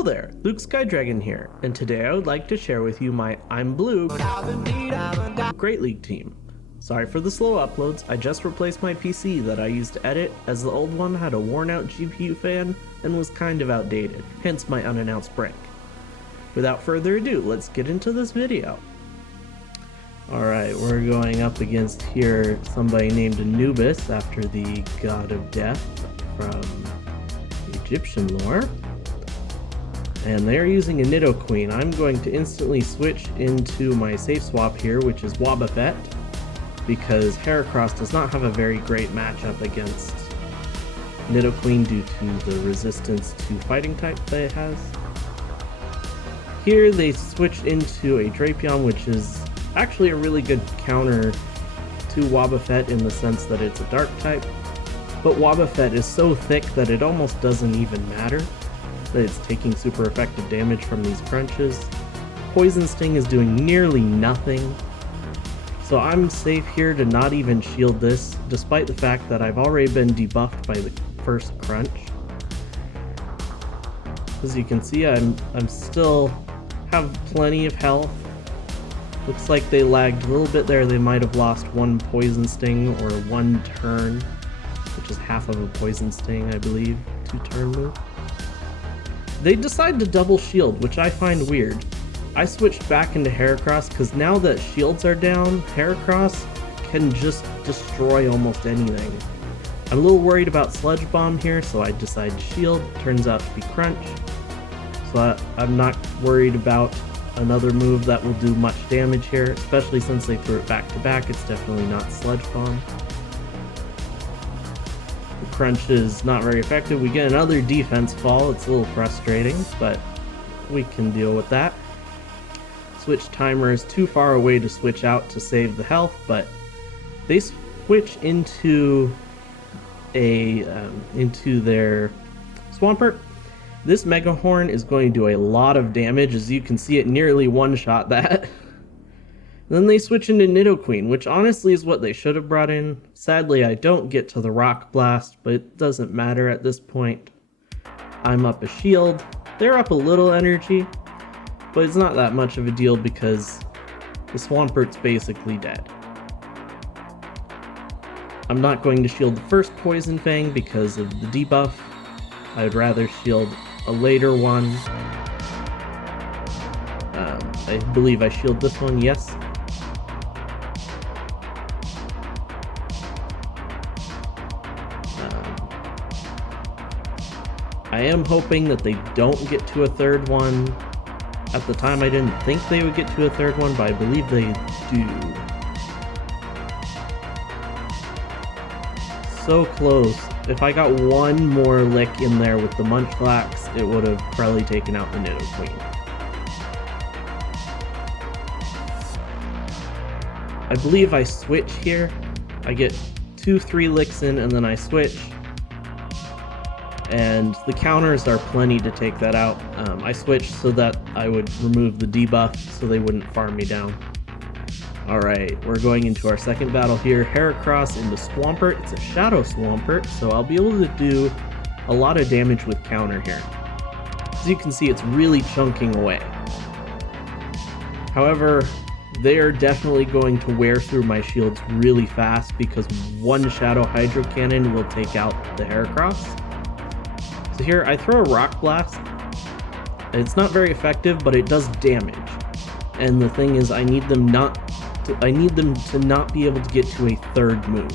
Hello there, Luke Skydragon here, and today I would like to share with you my I'm Blue Great League team. Sorry for the slow uploads, I just replaced my PC that I used to edit, as the old one had a worn out GPU fan and was kind of outdated, hence my unannounced break. Without further ado, let's get into this video. Alright, we're going up against here somebody named Anubis after the god of death from Egyptian lore. And they're using a Nidoqueen. I'm going to instantly switch into my safe swap here, which is Wobbafett, because Heracross does not have a very great matchup against Nidoqueen due to the resistance to fighting type that it has. Here they switch into a Drapion, which is actually a really good counter to Wobbafett in the sense that it's a dark type, but Wobbafett is so thick that it almost doesn't even matter that it's taking super effective damage from these crunches. Poison Sting is doing nearly nothing, so I'm safe here to not even shield this, despite the fact that I've already been debuffed by the first crunch. As you can see, I'm still have plenty of health. Looks like they lagged a little bit there. They might have lost one Poison Sting or one turn, which is half of a Poison Sting, I believe, 2-turn move. They decide to double shield, which I find weird. I switched back into Heracross because now that shields are down, Heracross can just destroy almost anything. I'm a little worried about Sludge Bomb here, so I decide to shield. Turns out to be Crunch. So I'm not worried about another move that will do much damage here, especially since they threw it back to back. It's definitely not Sludge Bomb. The Crunch is not very effective. We get another defense fall. It's a little frustrating, but we can deal with that. Switch timer is too far away to switch out to save the health, but they switch into their Swampert. This Megahorn is going to do a lot of damage, as you can see it nearly one-shot that. Then they switch into Nidoqueen, which honestly is what they should have brought in. Sadly, I don't get to the Rock Blast, but it doesn't matter at this point. I'm up a shield. They're up a little energy, but it's not that much of a deal because the Swampert's basically dead. I'm not going to shield the first Poison Fang because of the debuff. I'd rather shield a later one. I believe I shield this one, yes. I am hoping that they don't get to a third one. At the time I didn't think they would get to a third one, but I believe they do. So close. If I got one more lick in there with the Munchlax, it would have probably taken out the Nidoqueen. I believe I switch here. I get 2-3 licks in and then I switch. And the counters are plenty to take that out. I switched so that I would remove the debuff so they wouldn't farm me down. Alright, we're going into our second battle here. Heracross into Swampert. It's a Shadow Swampert, so I'll be able to do a lot of damage with counter here. As you can see, it's really chunking away. However, they are definitely going to wear through my shields really fast because one Shadow Hydro Cannon will take out the Heracross. So here, I throw a Rock Blast. It's not very effective, but it does damage. And the thing is, I need them to not be able to get to a third move.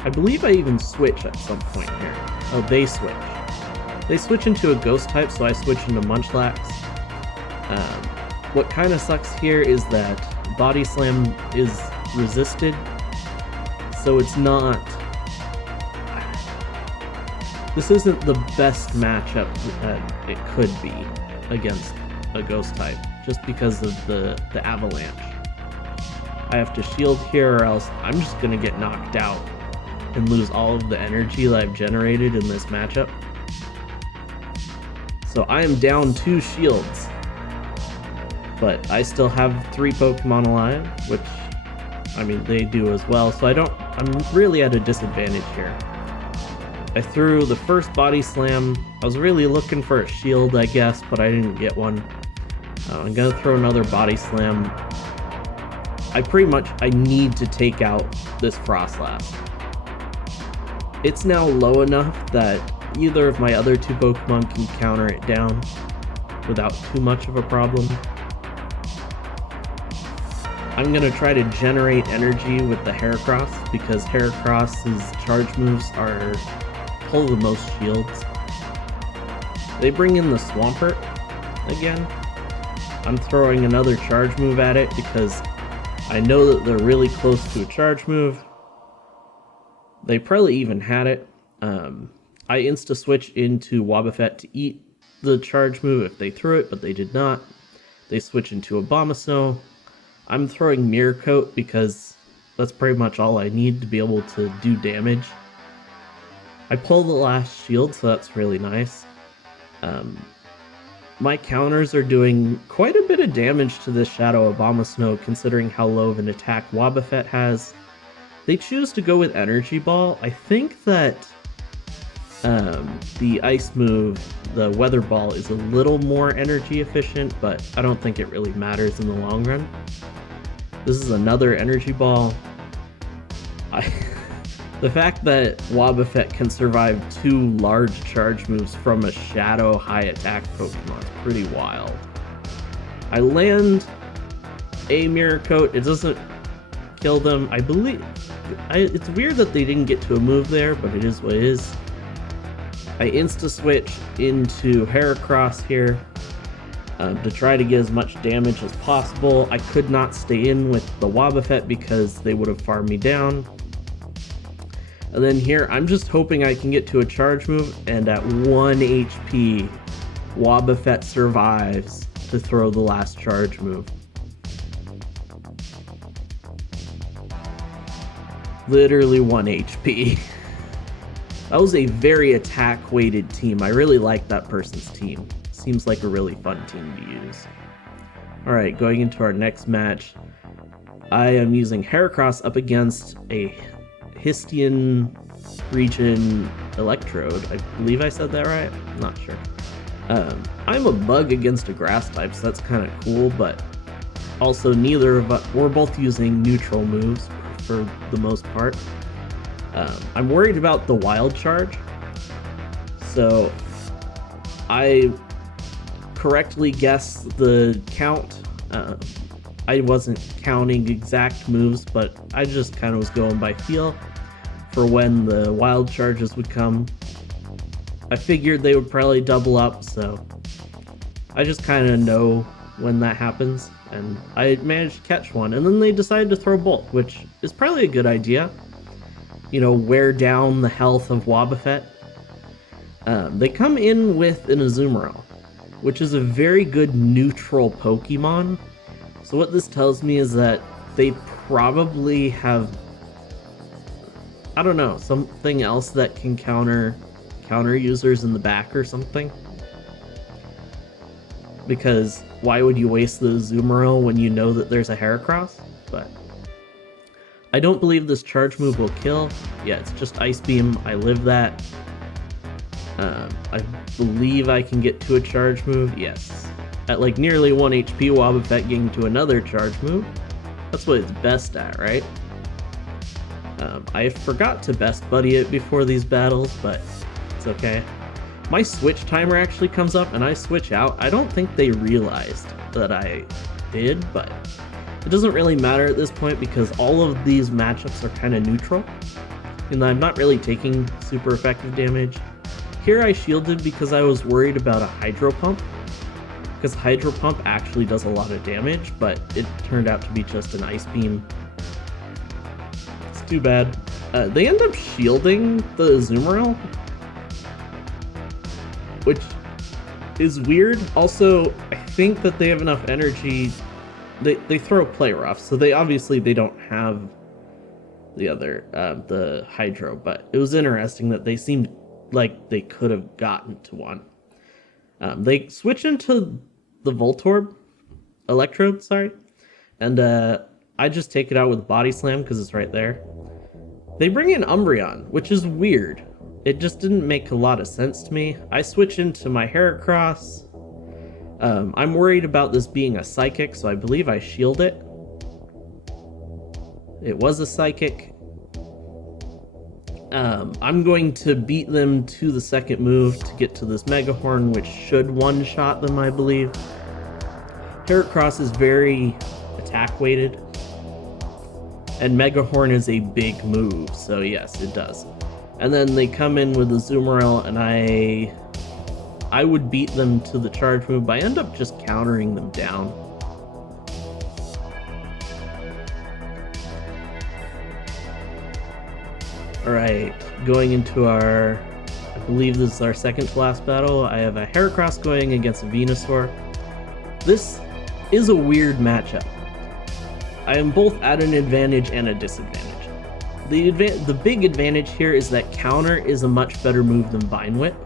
I believe I even switch at some point here. Oh, they switch. They switch into a Ghost type, so I switch into Munchlax. What kind of sucks here is that Body Slam is resisted, so it's not... This isn't the best matchup that it could be against a Ghost type, just because of the Avalanche. I have to shield here or else I'm just going to get knocked out and lose all of the energy that I've generated in this matchup. So I am down 2 shields, but I still have 3 Pokemon alive, which, I mean, they do as well, so I'm really at a disadvantage here. I threw the first body slam. I was really looking for a shield, I guess, but I didn't get one. I'm gonna throw another body slam. I need to take out this Frostlass. It's now low enough that either of my other two Pokemon can counter it down without too much of a problem. I'm gonna try to generate energy with the Heracross because Heracross's charge moves are pull the most shields. They bring in the Swampert again. I'm throwing another charge move at it because I know that they're really close to a charge move. They probably even had it. I insta-switch into Wobbafett to eat the charge move if they threw it, but they did not. They switch into Abomasnow. I'm throwing Mirror Coat because that's pretty much all I need to be able to do damage. I pull the last shield, so that's really nice. My counters are doing quite a bit of damage to this Shadow Abomasnow considering how low of an attack Wobbafett has. They choose to go with Energy Ball. I think that the ice move, the Weather Ball, is a little more energy efficient, but I don't think it really matters in the long run. This is another Energy Ball. The fact that Wobbafett can survive two large charge moves from a Shadow high attack Pokemon is pretty wild. I land a Mirror Coat. It doesn't kill them. I believe... it's weird that they didn't get to a move there, but it is what it is. I insta-switch into Heracross here to try to get as much damage as possible. I could not stay in with the Wobbafett because they would have farmed me down. And then here, I'm just hoping I can get to a charge move, and at 1 HP, Wobbafett survives to throw the last charge move. Literally 1 HP. That was a very attack-weighted team. I really like that person's team. Seems like a really fun team to use. Alright, going into our next match, I am using Heracross up against a Histian region Electrode. I believe I said that right? I'm not sure. I'm a bug against a grass type, so that's kind of cool, but also neither of us, we're both using neutral moves for the most part. I'm worried about the wild charge, so I correctly guessed the count. I wasn't counting exact moves, but I just kind of was going by feel for when the wild charges would come. I figured they would probably double up, so I just kind of know when that happens, and I managed to catch one, and then they decided to throw Bolt, which is probably a good idea. You know, wear down the health of Wobbafett. They come in with an Azumarill, which is a very good neutral Pokemon. So what this tells me is that they probably have, I don't know, something else that can counter users in the back or something. Because why would you waste the Azumarill when you know that there's a Heracross? But I don't believe this charge move will kill. Yeah, it's just Ice Beam. I live that. I believe I can get to a charge move. Yes. At like nearly 1 HP, Wobbafett getting to another charge move. That's what it's best at, right? I forgot to best buddy it before these battles, but it's okay. My switch timer actually comes up and I switch out. I don't think they realized that I did, but it doesn't really matter at this point because all of these matchups are kind of neutral. And I'm not really taking super effective damage. Here I shielded because I was worried about a Hydro Pump. Because Hydro Pump actually does a lot of damage, but it turned out to be just an Ice Beam. It's too bad. They end up shielding the Azumarill, which is weird. Also, I think that they have enough energy. They throw Play Rough, so they don't have the other, the Hydro, but it was interesting that they seemed like they could have gotten to one. They switch into the Voltorb, Electrode, sorry, and I just take it out with Body Slam because it's right there. They bring in Umbreon, which is weird. it just didn't make a lot of sense to me. I switch into my Heracross. I'm worried about this being a psychic, so I believe I shield it. It was a psychic. I'm going to beat them to the second move to get to this Megahorn, which should one-shot them, I believe. Heracross is very attack-weighted, and Megahorn is a big move, so yes, it does. And then they come in with the Zoomeril, and I would beat them to the charge move, but I end up just countering them down. Alright, going into our, I believe this is our second to last battle. I have a Heracross going against a Venusaur. This is a weird matchup. I am both at an advantage and a disadvantage. The big advantage here is that counter is a much better move than Vine Whip,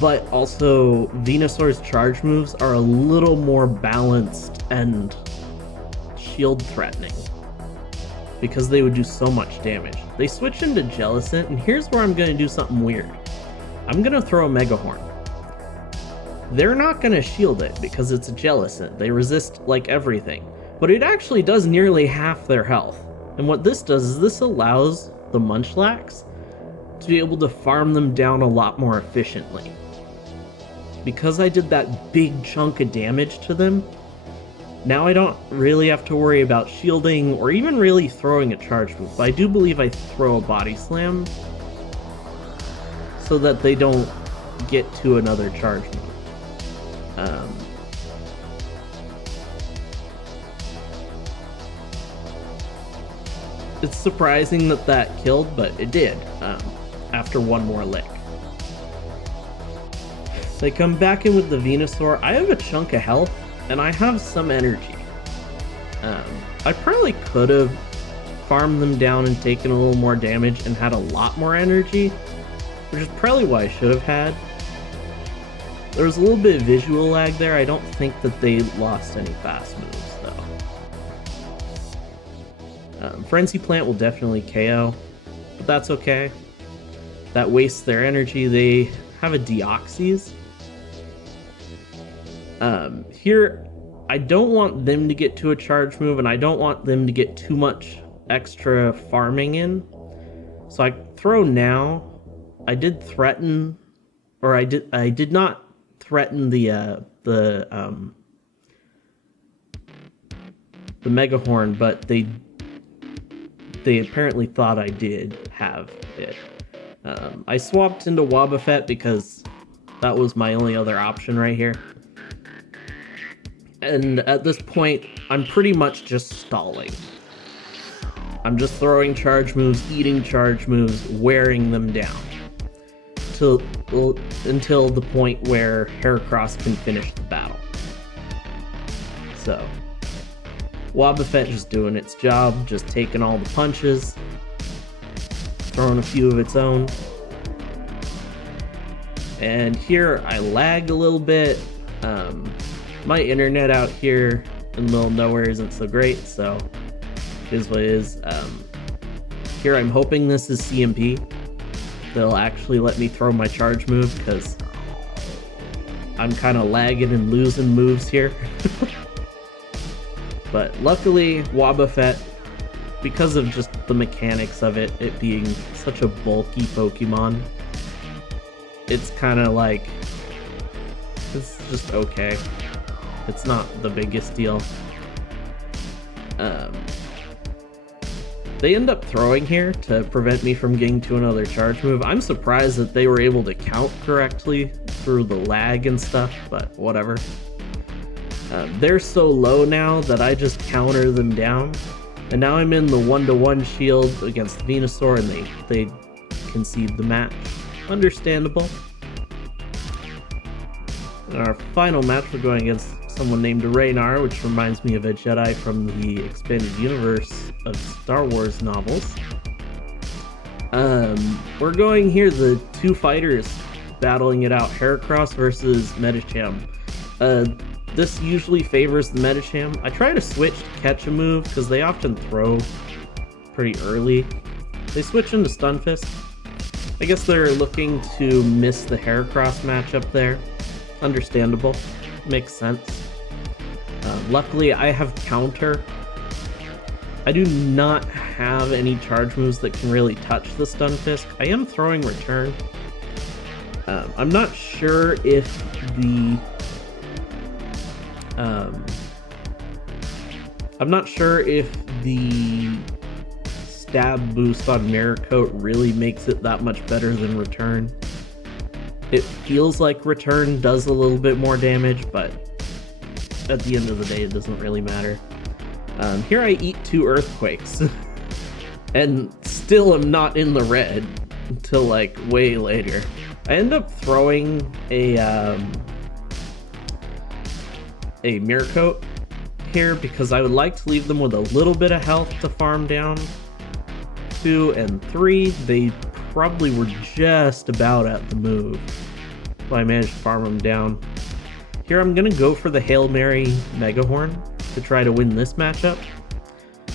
but also Venusaur's charge moves are a little more balanced and shield threatening because they would do so much damage. They switch into Jellicent, and here's where I'm going to do something weird. I'm going to throw a Megahorn. They're not going to shield it because it's a Jellicent. They resist like everything, but it actually does nearly half their health. And what this does is this allows the Munchlax to be able to farm them down a lot more efficiently. Because I did that big chunk of damage to them, now I don't really have to worry about shielding or even really throwing a charge move. But I do believe I throw a Body Slam so that they don't get to another charge move. It's surprising that that killed, but it did after one more lick. They come back in with the Venusaur. I have a chunk of health, and I have some energy. I probably could have farmed them down and taken a little more damage and had a lot more energy, which is probably what I should have had. There was a little bit of visual lag there. I don't think that they lost any fast moves, though. Frenzy Plant will definitely KO, but that's okay. That wastes their energy. They have a Deoxys. Here, I don't want them to get to a charge move, and I don't want them to get too much extra farming in. So I throw now. I did threaten, or I did not threaten the Megahorn, but they apparently thought I did have it. I swapped into Wobbafett because that was my only other option right here. And at this point, I'm pretty much just stalling. I'm just throwing charge moves, eating charge moves, wearing them down until the point where Heracross can finish the battle. So, Wobbafett just doing its job, just taking all the punches, throwing a few of its own. And here I lag a little bit. My internet out here in the middle of nowhere isn't so great, so it is what it is. Here I'm hoping this is CMP. They'll actually let me throw my charge move because I'm kind of lagging and losing moves here. But luckily, Wobbafett, because of just the mechanics of it being such a bulky Pokemon, it's kind of like, it's just okay. It's not the biggest deal. They end up throwing here to prevent me from getting to another charge move. I'm surprised that they were able to count correctly through the lag and stuff, but whatever. They're so low now that I just counter them down. And now I'm in the 1-to-1 shield against the Venusaur, and they concede the match. Understandable. In our final match, we're going against someone named Raynar, which reminds me of a Jedi from the expanded universe of Star Wars novels. We're going here, the two fighters battling it out, Heracross versus Medicham. This usually favors the Medicham. I try to switch to catch a move because they often throw pretty early. They switch into Stun Fist. I guess they're looking to miss the Heracross matchup there. Understandable. Makes sense. Luckily, I have counter. I do not have any charge moves that can really touch the Stunfisk. I am throwing return. I'm not sure if the stab boost on Mirror Coat really makes it that much better than return. It feels like return does a little bit more damage, but at the end of the day, it doesn't really matter. Here I eat 2 earthquakes, and still am not in the red until like way later. I end up throwing a Mirror Coat here because I would like to leave them with a little bit of health to farm down. 2 and 3, they probably were just about at the move, so I managed to farm them down. Here I'm gonna go for the Hail Mary Megahorn to try to win this matchup,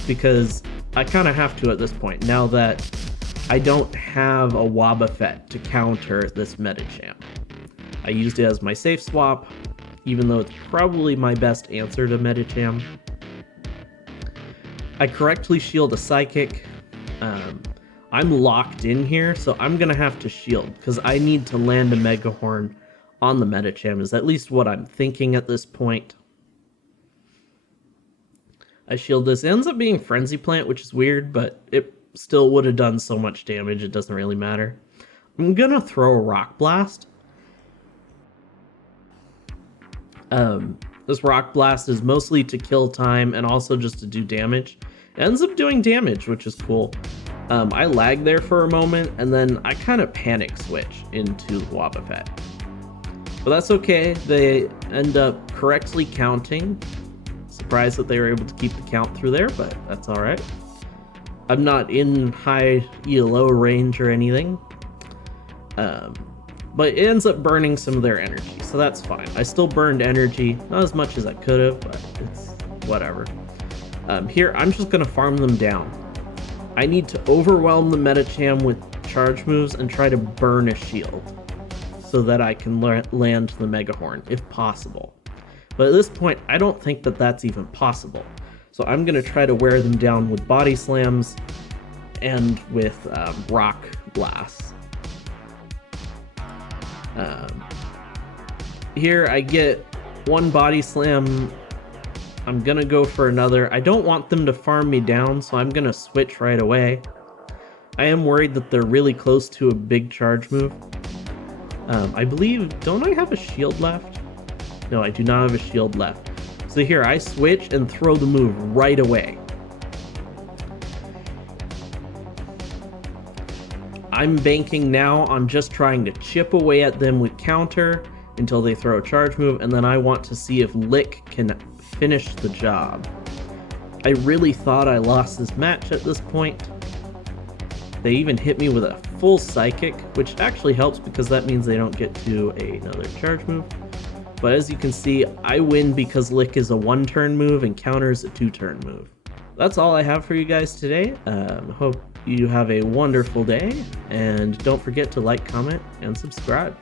because I kind of have to at this point, now that I don't have a Wobbafett to counter this Metacham. I used it as my safe swap, even though it's probably my best answer to Metacham. I correctly shield a Psychic. I'm locked in here, so I'm gonna have to shield, because I need to land a Megahorn on the Metacham, is at least what I'm thinking at this point. I shield this. It ends up being Frenzy Plant, which is weird, but it still would have done so much damage, it doesn't really matter. I'm gonna throw a Rock Blast. This Rock Blast is mostly to kill time and also just to do damage. It ends up doing damage, which is cool. I lag there for a moment, and then I kind of panic switch into Wobbafett. But that's okay, they end up correctly counting. Surprised that they were able to keep the count through there, but that's alright. I'm not in high ELO range or anything. But it ends up burning some of their energy, so that's fine. I still burned energy, not as much as I could have, but it's whatever. Here, I'm just going to farm them down. I need to overwhelm the Metacham with charge moves and try to burn a shield, so that I can land the Megahorn, if possible. But at this point, I don't think that that's even possible. So I'm going to try to wear them down with Body Slams and with Rock Blasts. Here I get 1 Body Slam. I'm going to go for another. I don't want them to farm me down, so I'm going to switch right away. I am worried that they're really close to a big charge move. I believe, don't I have a shield left? No, I do not have a shield left. So here, I switch and throw the move right away. I'm banking now on just trying to chip away at them with counter until they throw a charge move, and then I want to see if Lick can finish the job. I really thought I lost this match at this point. They even hit me with a full Psychic, which actually helps because that means they don't get to another charge move. But as you can see, I win because Lick is a 1-turn move and counter is a 2-turn move. That's all I have for you guys today. Hope you have a wonderful day, and don't forget to like, comment, and subscribe.